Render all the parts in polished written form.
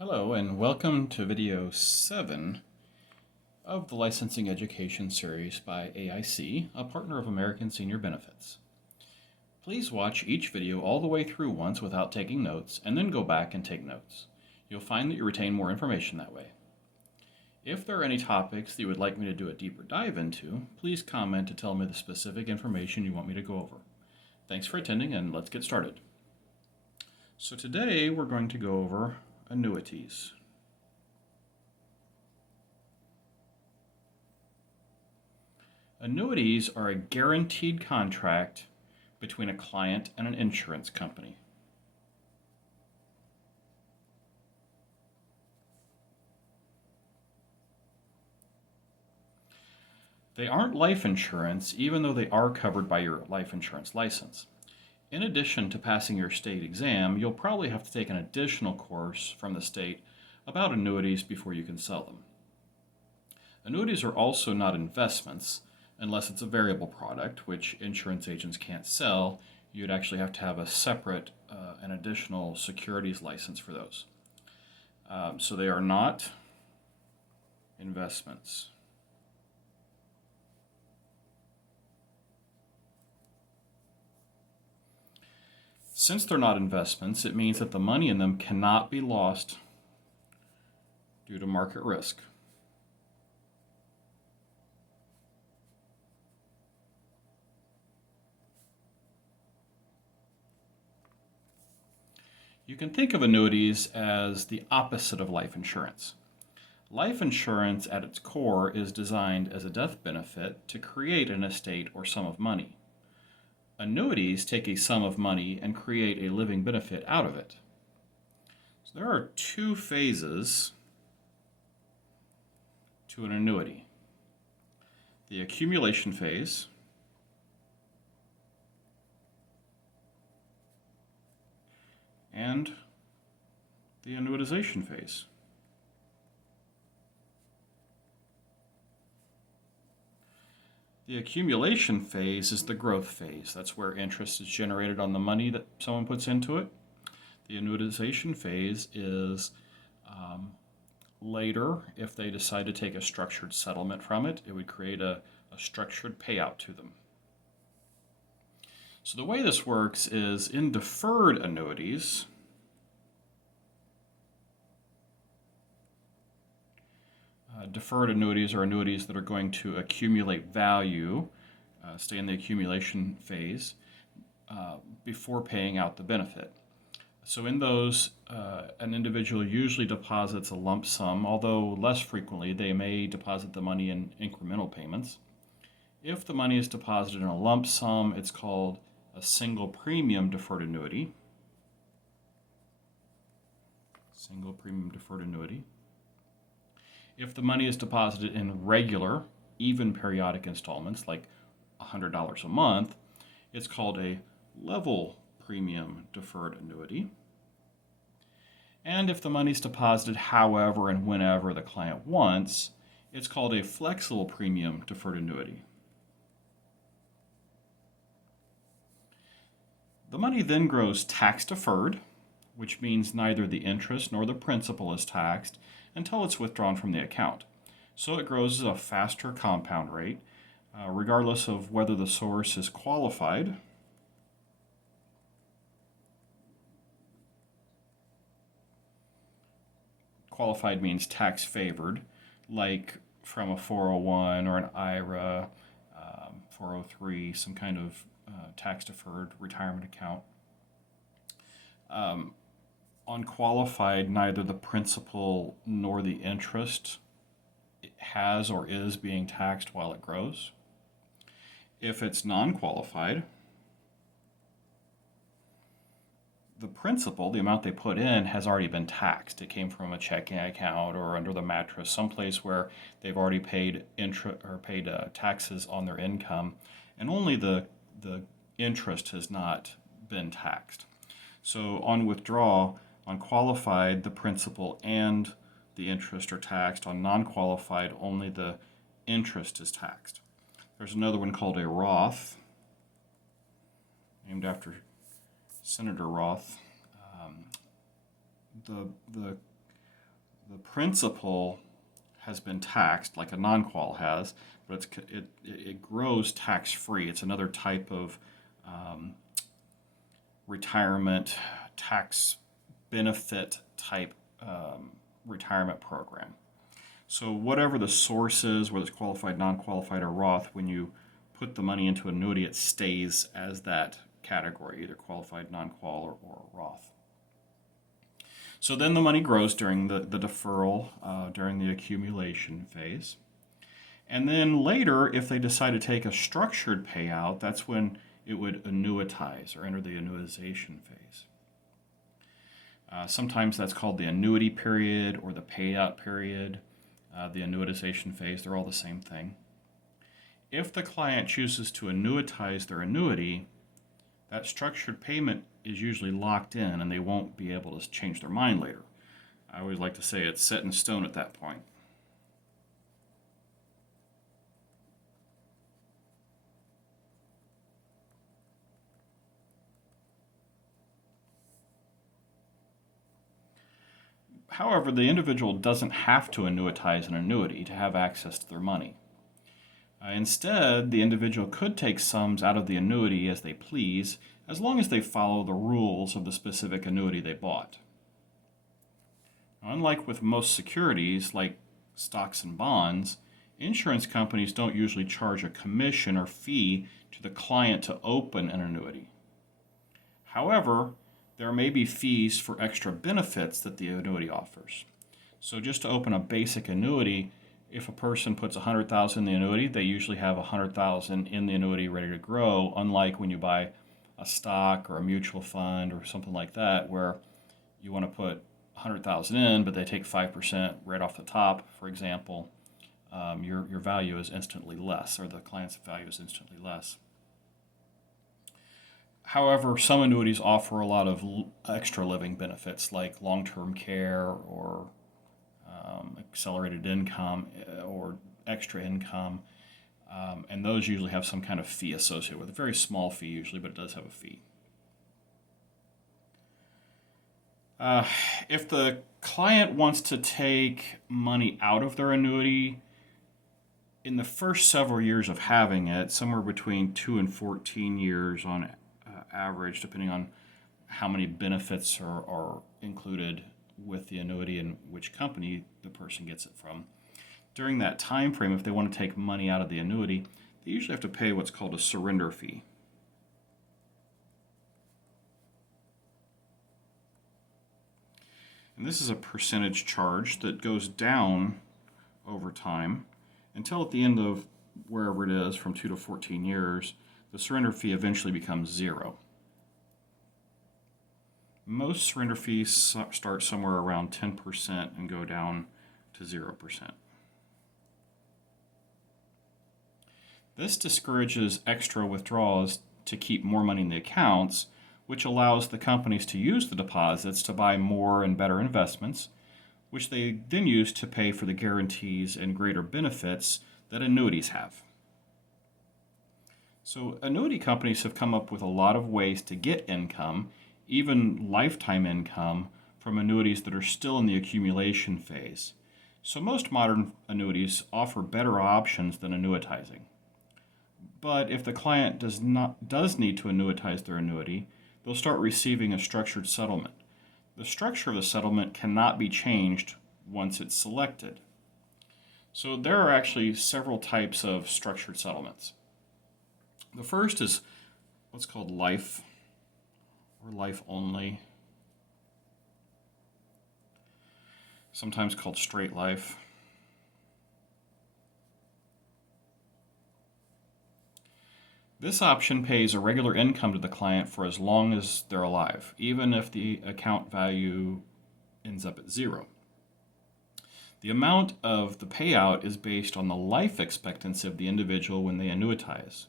Hello and welcome to video 7 of the Licensing Education Series by AIC, a partner of American Senior Benefits. Please watch each video all the way through once without taking notes, and then go back and take notes. You'll find that you retain more information that way. If there are any topics that you would like me to do a deeper dive into, please comment to tell me the specific information you want me to go over. Thanks for attending, and let's get started. So today we're going to go over annuities. Annuities are a guaranteed contract between a client and an insurance company. They aren't life insurance, even though they are covered by your life insurance license. In addition to passing your state exam, you'll probably have to take an additional course from the state about annuities before you can sell them. Annuities are also not investments, unless it's a variable product, which insurance agents can't sell. You'd actually have to have a separate, an additional securities license for those. So they are not investments. Since they're not investments, it means that the money in them cannot be lost due to market risk. You can think of annuities as the opposite of life insurance. Life insurance at its core is designed as a death benefit to create an estate or sum of money. Annuities take a sum of money and create a living benefit out of it. So there are two phases to an annuity: the accumulation phase and the annuitization phase. The accumulation phase is the growth phase. That's where interest is generated on the money that someone puts into it. The annuitization phase is later. If they decide to take a structured settlement from it, it would create a structured payout to them. So the way this works is in deferred annuities, deferred annuities are annuities that are going to accumulate value, stay in the accumulation phase, before paying out the benefit. So in those, an individual usually deposits a lump sum, although less frequently they may deposit the money in incremental payments. If the money is deposited in a lump sum, it's called a single premium deferred annuity. Single premium deferred annuity. If the money is deposited in regular, even periodic installments, like $100 a month, it's called a level premium deferred annuity. And if the money is deposited however and whenever the client wants, it's called a flexible premium deferred annuity. The money then grows tax deferred, which means neither the interest nor the principal is taxed until it's withdrawn from the account. So it grows at a faster compound rate, regardless of whether the source is qualified. Qualified means tax favored, like from a 401 or an IRA, 403, some kind of tax deferred retirement account. Unqualified, neither the principal nor the interest has or is being taxed while it grows. If it's non-qualified, the principal, the amount they put in, has already been taxed. It came from a checking account or under the mattress, someplace where they've already paid taxes on their income, and only the interest has not been taxed. So on withdrawal, on qualified, the principal and the interest are taxed. On non-qualified, only the interest is taxed. There's another one called a Roth, named after Senator Roth. The the principal has been taxed like a non-qual has, but it grows tax-free. It's another type of retirement tax benefit type retirement program. So whatever the source is, whether it's qualified, non-qualified, or Roth, when you put the money into an annuity, it stays as that category, either qualified, non-qual, or Roth. So then the money grows during the deferral, during the accumulation phase. And then later, if they decide to take a structured payout, that's when it would annuitize or enter the annuitization phase. Sometimes that's called the annuity period or the payout period, the annuitization phase. They're all the same thing. If the client chooses to annuitize their annuity, that structured payment is usually locked in and they won't be able to change their mind later. I always like to say it's set in stone at that point. However, the individual doesn't have to annuitize an annuity to have access to their money. Instead, the individual could take sums out of the annuity as they please, as long as they follow the rules of the specific annuity they bought. Now, unlike with most securities, like stocks and bonds, insurance companies don't usually charge a commission or fee to the client to open an annuity. However, there may be fees for extra benefits that the annuity offers. So just to open a basic annuity, if a person puts $100,000 in the annuity, they usually have $100,000 in the annuity ready to grow, unlike when you buy a stock or a mutual fund or something like that, where you want to put $100,000 in, but they take 5% right off the top, for example, your value is instantly less, or the client's value is instantly less. However, some annuities offer a lot of extra living benefits like long-term care or accelerated income or extra income, and those usually have some kind of fee associated with it. A very small fee usually, but it does have a fee. If the client wants to take money out of their annuity, in the first several years of having it, somewhere between 2 and 14 years on average, depending on how many benefits are included with the annuity and which company the person gets it from. During that time frame, if they want to take money out of the annuity, they usually have to pay what's called a surrender fee. And this is a percentage charge that goes down over time until at the end of wherever it is, from 2 to 14 years, the surrender fee eventually becomes zero. Most surrender fees start somewhere around 10% and go down to 0%. This discourages extra withdrawals to keep more money in the accounts, which allows the companies to use the deposits to buy more and better investments, which they then use to pay for the guarantees and greater benefits that annuities have. So annuity companies have come up with a lot of ways to get income, even lifetime income, from annuities that are still in the accumulation phase. So most modern annuities offer better options than annuitizing. But if the client does need to annuitize their annuity, they'll start receiving a structured settlement. The structure of the settlement cannot be changed once it's selected. So there are actually several types of structured settlements. The first is what's called life or life only, sometimes called straight life. This option pays a regular income to the client for as long as they're alive, even if the account value ends up at zero. The amount of the payout is based on the life expectancy of the individual when they annuitize.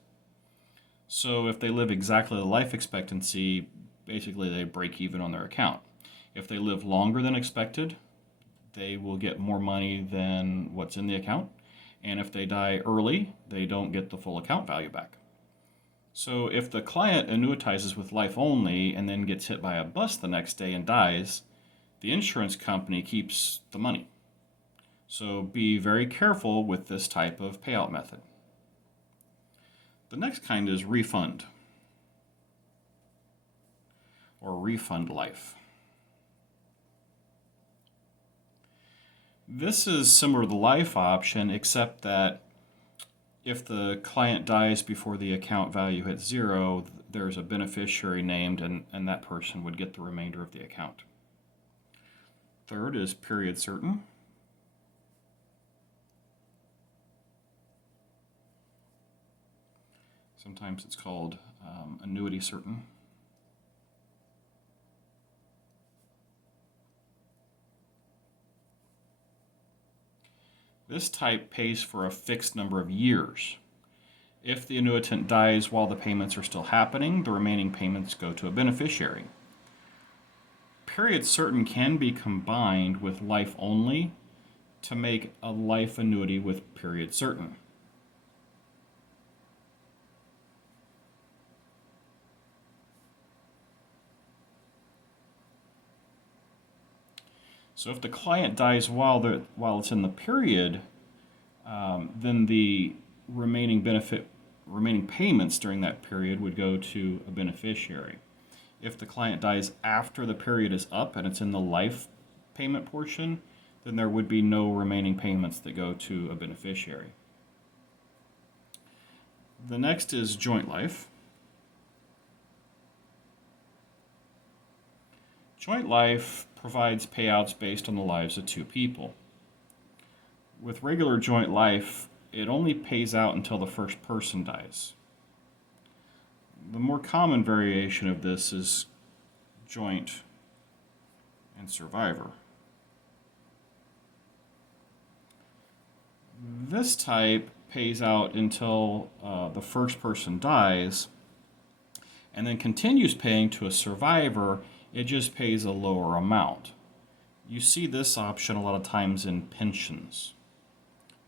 So if they live exactly the life expectancy, basically they break even on their account. If they live longer than expected, they will get more money than what's in the account. And if they die early, they don't get the full account value back. So if the client annuitizes with life only and then gets hit by a bus the next day and dies, The insurance company keeps the money. So be very careful with this type of payout method. The next kind is refund or refund life. This is similar to the life option, except that if the client dies before the account value hits 0, there's a beneficiary named, and that person would get the remainder of the account. Third is period certain. Sometimes it's called annuity certain. This type pays for a fixed number of years. If the annuitant dies while the payments are still happening, the remaining payments go to a beneficiary. Period certain can be combined with life only to make a life annuity with period certain. So if the client dies while it's in the period, then the remaining payments during that period would go to a beneficiary. If the client dies after the period is up and it's in the life payment portion, then there would be no remaining payments that go to a beneficiary. The next is joint life. Joint life provides payouts based on the lives of two people. With regular joint life, it only pays out until the first person dies. The more common variation of this is joint and survivor. This type pays out until the first person dies and then continues paying to a survivor. It just pays a lower amount. You see this option a lot of times in pensions.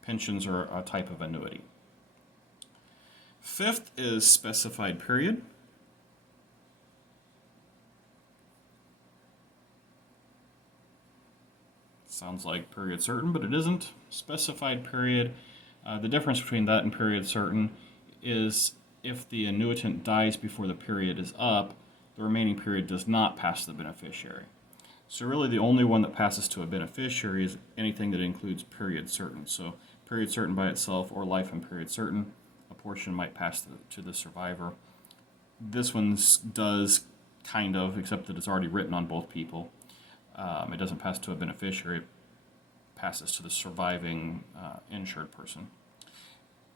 Pensions are a type of annuity. Fifth is specified period. Sounds like period certain, but it isn't. Specified period, the difference between that and period certain is if the annuitant dies before the period is up, the remaining period does not pass to the beneficiary. So really the only one that passes to a beneficiary is anything that includes period certain. So period certain by itself or life and period certain, a portion might pass to the survivor. This one does kind of, except that it's already written on both people. It doesn't pass to a beneficiary, it passes to the surviving insured person.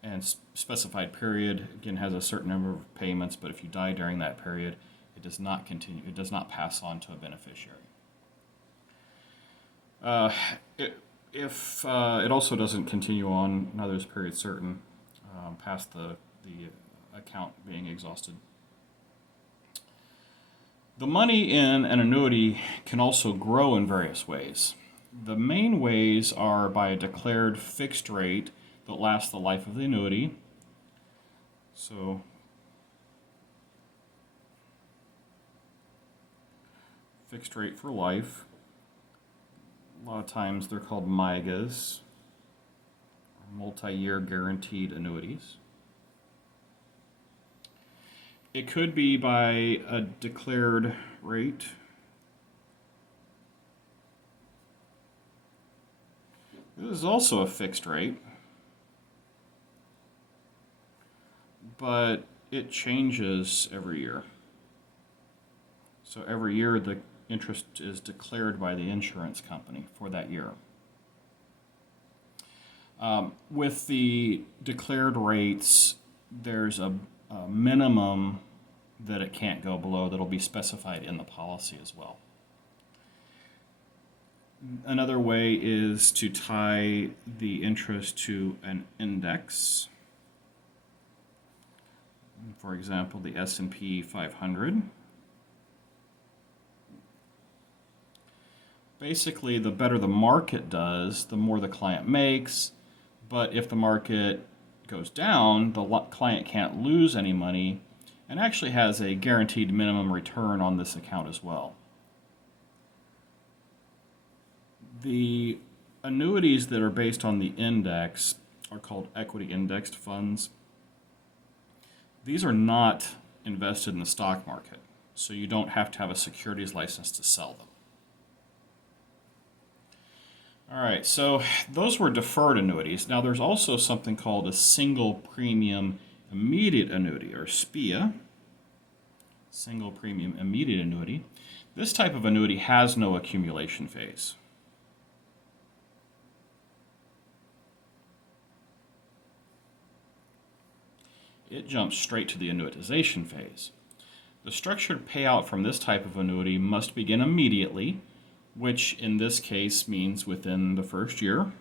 And specified period, again, has a certain number of payments, but if you die during that period, it does not continue, it does not pass on to a beneficiary. It also doesn't continue on, neither is period certain, past the account being exhausted. The money in an annuity can also grow in various ways. The main ways are by a declared fixed rate that lasts the life of the annuity. So fixed rate for life. A lot of times they're called MIGAs, or multi-year guaranteed annuities. It could be by a declared rate. This is also a fixed rate, but it changes every year. So every year the interest is declared by the insurance company for that year. With the declared rates, there's a minimum that it can't go below that'll be specified in the policy as well. Another way is to tie the interest to an index. For example, the S&P 500. Basically, the better the market does, the more the client makes, but if the market goes down, the client can't lose any money and actually has a guaranteed minimum return on this account as well. The annuities that are based on the index are called equity indexed funds. These are not invested in the stock market, so you don't have to have a securities license to sell them. All right, so those were deferred annuities. Now there's also something called a single premium immediate annuity, or SPIA, single premium immediate annuity. This type of annuity has no accumulation phase. It jumps straight to the annuitization phase. The structured payout from this type of annuity must begin immediately, which in this case means within the first year.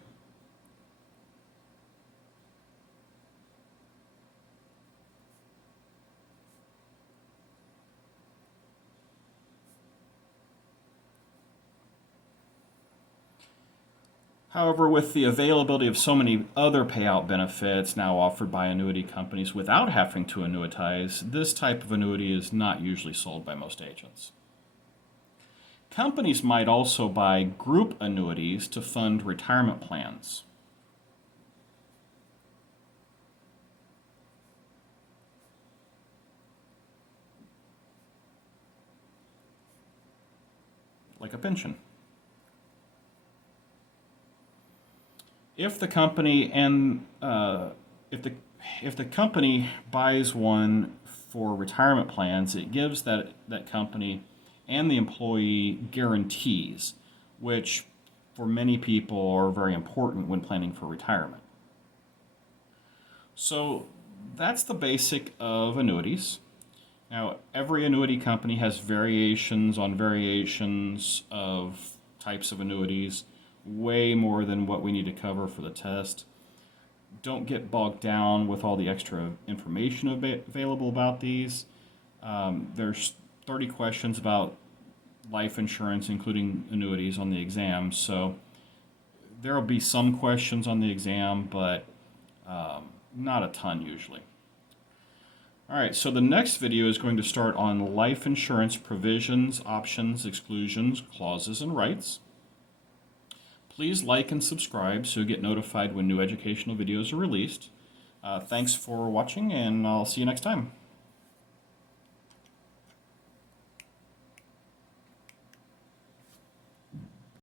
However, with the availability of so many other payout benefits now offered by annuity companies without having to annuitize, this type of annuity is not usually sold by most agents. Companies might also buy group annuities to fund retirement plans. Like a pension. If the company if the company buys one for retirement plans, it gives that company and the employee guarantees, which for many people are very important when planning for retirement. So that's the basic of annuities. Now, every annuity company has variations on variations of types of annuities, way more than what we need to cover for the test. Don't get bogged down with all the extra information available about these. There's 30 questions about life insurance, including annuities, on the exam, so there will be some questions on the exam, but not a ton usually. All right, so the next video is going to start on life insurance provisions, options, exclusions, clauses, and rights. Please like and subscribe so you get notified when new educational videos are released. Thanks for watching, and I'll see you next time.